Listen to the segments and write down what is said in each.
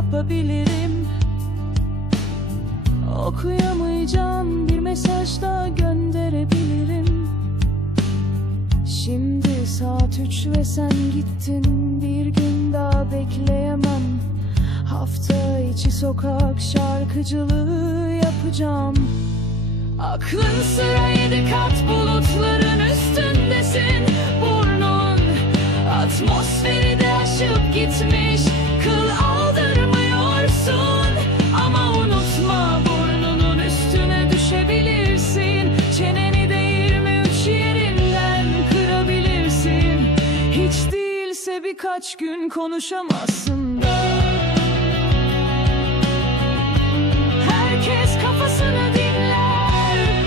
yapabilirim? Okuyamayacağım bir mesaj da gönderebilirim. Şimdi saat üç ve sen gittin Bir gün daha bekleyemem. Hafta içi sokak şarkıcılığı yapacağım. Aklın sıra yedi kat bulutların üstündesin. Burnun atmosferi de aşıp gitmiş. Değilse birkaç gün konuşamazsın da. Herkes kafasını dinler.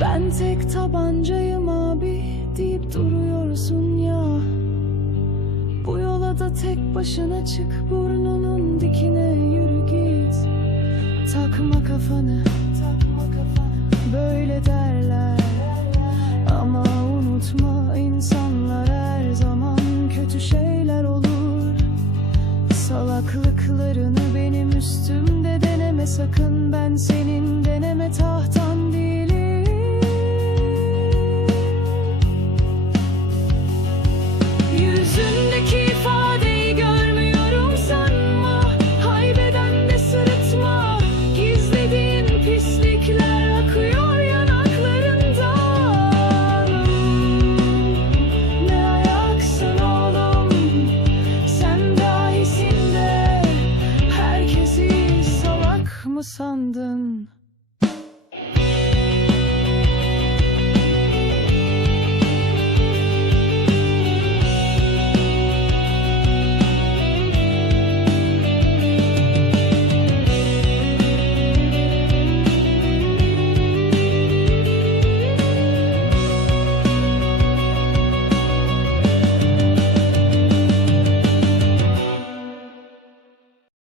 Ben tek tabancayım abi deyip duruyorsun ya. Bu yola da tek başına çık burnunun dikine yürü git. Takma kafanı takma kafanı. Böyle derler Ama unutma insanlar her zaman kötü şeyler olur. Salaklıklarını benim üstümde deneme sakın. Ben senin mı sandın?